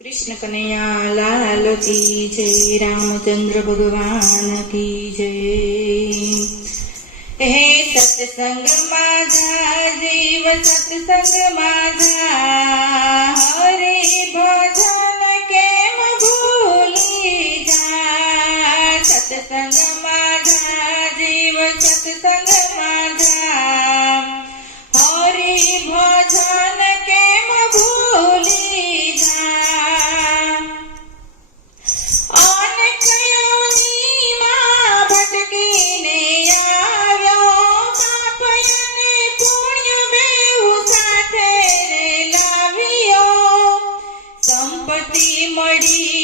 કૃષ્ણ કનૈયા લાલ કી જય રામચંદ્ર ભગવાન કી જય હે સત્સંગ માધા જીવ સત્સંગ માધા હરે ભજન કેમ ભૂલી જા સત્સંગ மடி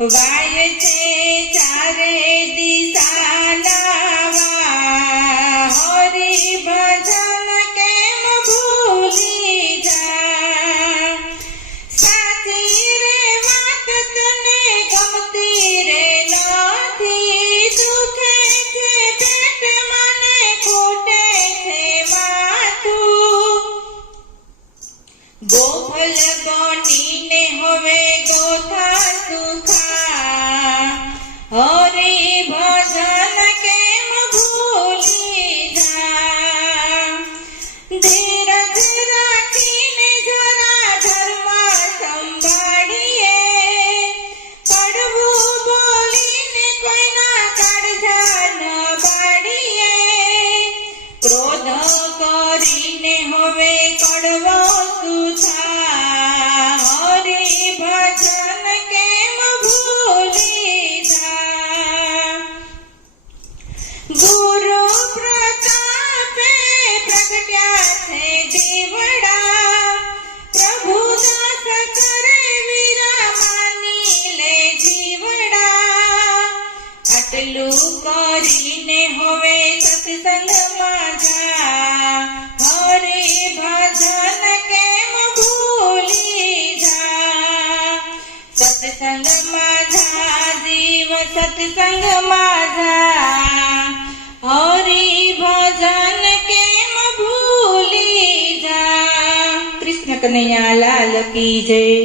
गायचे चारे दिसाला हरि भजन केम भूली जा। साथी रे मात तने गमती रे लाथी दुखे छे पेट मने खोटे छे माथू गोप होवे कड़वा કરીને હવે સત્સંગમાં જા હરે ભજન કેમ ભૂલી જા સત્સંગમાં જા જીવ સત્સંગમાં જા હરિ ભજન કેમ ભૂલી જા કૃષ્ણ કનૈયા લાલ કી જય